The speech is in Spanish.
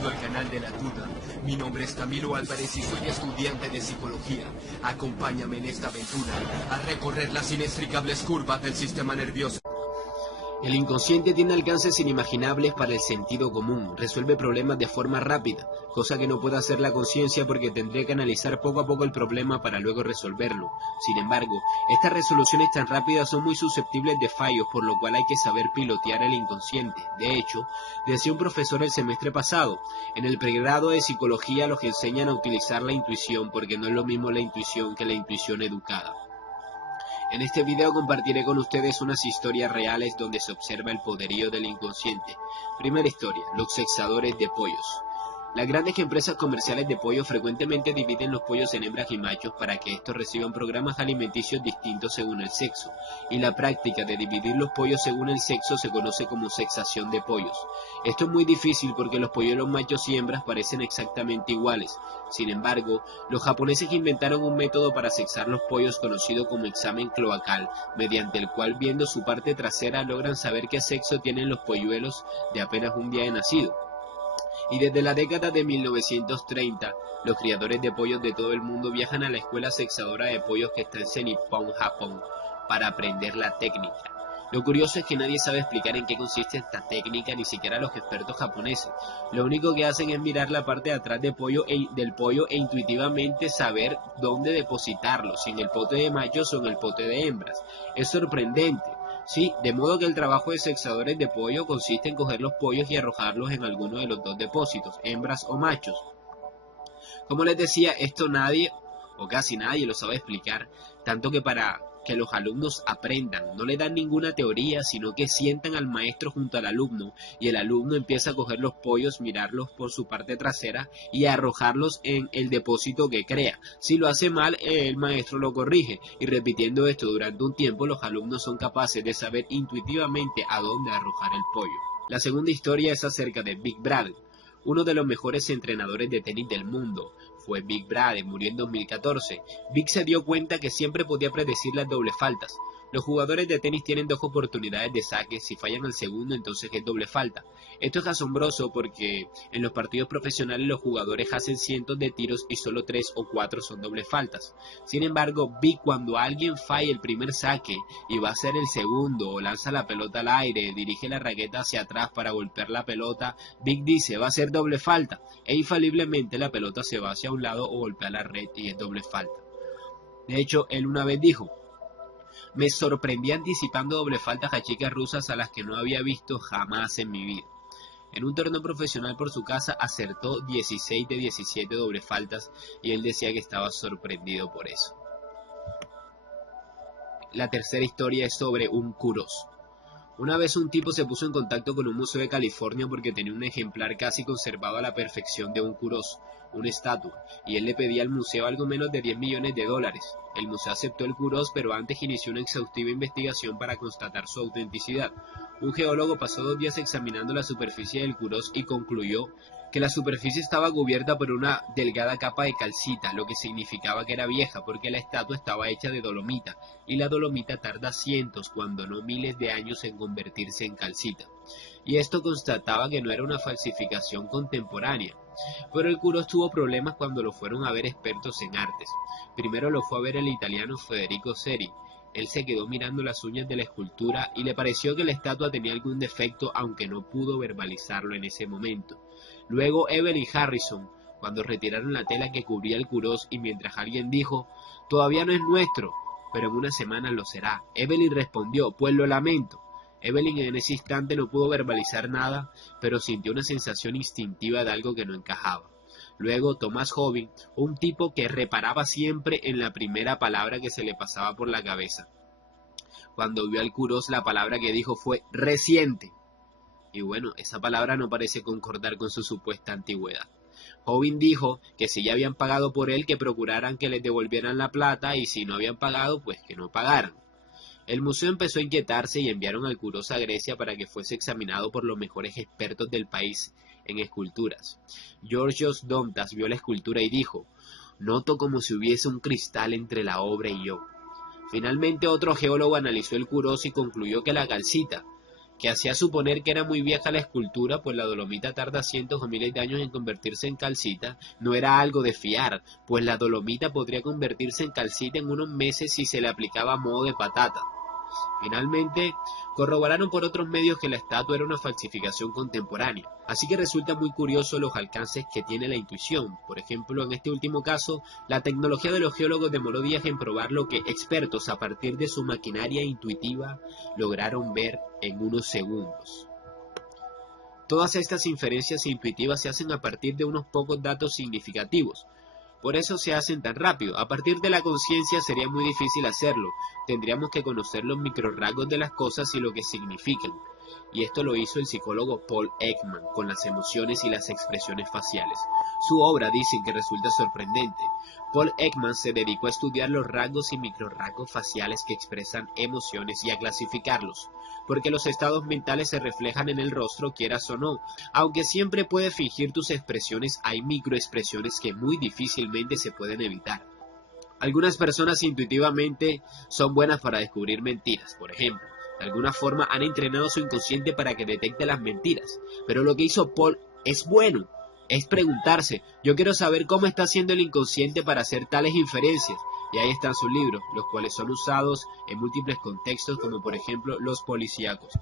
bienvenido al canal de la Tuta. Mi nombre es Camilo Álvarez y soy estudiante de psicología. Acompáñame en esta aventura a recorrer las inextricables curvas del sistema nervioso. El inconsciente tiene alcances inimaginables para el sentido común, resuelve problemas de forma rápida, cosa que no puede hacer la conciencia porque tendría que analizar poco a poco el problema para luego resolverlo. Sin embargo, estas resoluciones tan rápidas son muy susceptibles de fallos, por lo cual hay que saber pilotear el inconsciente. De hecho, decía un profesor el semestre pasado, en el pregrado de psicología los enseñan a utilizar la intuición porque no es lo mismo la intuición que la intuición educada. En este video compartiré con ustedes unas historias reales donde se observa el poderío del inconsciente. Primera historia, los sexadores de pollos. Las grandes empresas comerciales de pollo frecuentemente dividen los pollos en hembras y machos para que estos reciban programas alimenticios distintos según el sexo, y la práctica de dividir los pollos según el sexo se conoce como sexación de pollos. Esto es muy difícil porque los polluelos machos y hembras parecen exactamente iguales. Sin embargo, los japoneses inventaron un método para sexar los pollos conocido como examen cloacal, mediante el cual viendo su parte trasera logran saber qué sexo tienen los polluelos de apenas un día de nacido. Y desde la década de 1930, los criadores de pollos de todo el mundo viajan a la escuela sexadora de pollos que está en Senippon, Japón, para aprender la técnica. Lo curioso es que nadie sabe explicar en qué consiste esta técnica, ni siquiera los expertos japoneses. Lo único que hacen es mirar la parte de atrás del pollo e intuitivamente saber dónde depositarlo, si en el pote de machos o en el pote de hembras. Es sorprendente. Sí, de modo que el trabajo de sexadores de pollo consiste en coger los pollos y arrojarlos en alguno de los dos depósitos, hembras o machos. Como les decía, esto nadie, o casi nadie, lo sabe explicar, tanto que para que los alumnos aprendan, no le dan ninguna teoría, sino que sientan al maestro junto al alumno, y el alumno empieza a coger los pollos, mirarlos por su parte trasera y a arrojarlos en el depósito que crea. Si lo hace mal, el maestro lo corrige, y repitiendo esto durante un tiempo, los alumnos son capaces de saber intuitivamente a dónde arrojar el pollo. La segunda historia es acerca de Big Brother. Uno de los mejores entrenadores de tenis del mundo fue Big Brother, murió en 2014. Big se dio cuenta que siempre podía predecir las doble faltas. Los jugadores de tenis tienen dos oportunidades de saque, si fallan el segundo entonces es doble falta. Esto es asombroso porque en los partidos profesionales los jugadores hacen cientos de tiros y solo 3 o 4 son doble faltas. Sin embargo, Big cuando alguien falla el primer saque y va a ser el segundo o lanza la pelota al aire, dirige la raqueta hacia atrás para golpear la pelota, Big dice va a ser doble falta e infaliblemente la pelota se va hacia un lado o golpea la red y es doble falta. De hecho, él una vez dijo: me sorprendí anticipando doble faltas a chicas rusas a las que no había visto jamás en mi vida. En un torneo profesional por su casa acertó 16 de 17 doble faltas y él decía que estaba sorprendido por eso. La tercera historia es sobre un Kuros. Una vez un tipo se puso en contacto con un museo de California porque tenía un ejemplar casi conservado a la perfección de un Kuros, una estatua, y él le pedía al museo algo menos de $10 millones. El museo aceptó el Kuros, pero antes inició una exhaustiva investigación para constatar su autenticidad. Un geólogo pasó 2 días examinando la superficie del Kuros y concluyó que la superficie estaba cubierta por una delgada capa de calcita, lo que significaba que era vieja porque la estatua estaba hecha de dolomita, y la dolomita tarda cientos, cuando no miles de años en convertirse en calcita. Y esto constataba que no era una falsificación contemporánea. Pero el Kuros tuvo problemas cuando lo fueron a ver expertos en artes. Primero lo fue a ver el italiano Federico Seri. Él se quedó mirando las uñas de la escultura y le pareció que la estatua tenía algún defecto, aunque no pudo verbalizarlo en ese momento. Luego Evelyn Harrison, cuando retiraron la tela que cubría el Kuros y mientras alguien dijo: todavía no es nuestro, pero en unas semanas lo será. Evelyn respondió: pues lo lamento. Evelyn en ese instante no pudo verbalizar nada, pero sintió una sensación instintiva de algo que no encajaba. Luego Thomas Hobbes, un tipo que reparaba siempre en la primera palabra que se le pasaba por la cabeza. Cuando vio al Kuros, la palabra que dijo fue reciente. Y bueno, esa palabra no parece concordar con su supuesta antigüedad. Hobbes dijo que si ya habían pagado por él, que procuraran que les devolvieran la plata, y si no habían pagado, pues que no pagaran. El museo empezó a inquietarse y enviaron al Kuros a Grecia para que fuese examinado por los mejores expertos del país en esculturas. Georgios Dontas vio la escultura y dijo: noto como si hubiese un cristal entre la obra y yo. Finalmente otro geólogo analizó el Kuros y concluyó que la calcita, que hacía suponer que era muy vieja la escultura, pues la dolomita tarda cientos o miles de años en convertirse en calcita, no era algo de fiar, pues la dolomita podría convertirse en calcita en unos meses si se le aplicaba a modo de patata. Finalmente, corroboraron por otros medios que la estatua era una falsificación contemporánea, así que resulta muy curioso los alcances que tiene la intuición. Por ejemplo, en este último caso, la tecnología de los geólogos demoró días en probar lo que expertos a partir de su maquinaria intuitiva lograron ver en unos segundos. Todas estas inferencias intuitivas se hacen a partir de unos pocos datos significativos. Por eso se hacen tan rápido. A partir de la conciencia sería muy difícil hacerlo. Tendríamos que conocer los microrrasgos de las cosas y lo que significan. Y esto lo hizo el psicólogo Paul Ekman con las emociones y las expresiones faciales. Su obra dicen que resulta sorprendente. Paul Ekman se dedicó a estudiar los rasgos y microrrasgos faciales que expresan emociones y a clasificarlos, porque los estados mentales se reflejan en el rostro, quieras o no. Aunque siempre puedes fingir tus expresiones, hay microexpresiones que muy difícilmente se pueden evitar. Algunas personas intuitivamente son buenas para descubrir mentiras, por ejemplo. De alguna forma han entrenado su inconsciente para que detecte las mentiras. Pero lo que hizo Paul es bueno. Es preguntarse, yo quiero saber cómo está haciendo el inconsciente para hacer tales inferencias. Y ahí están sus libros, los cuales son usados en múltiples contextos, como por ejemplo los policíacos.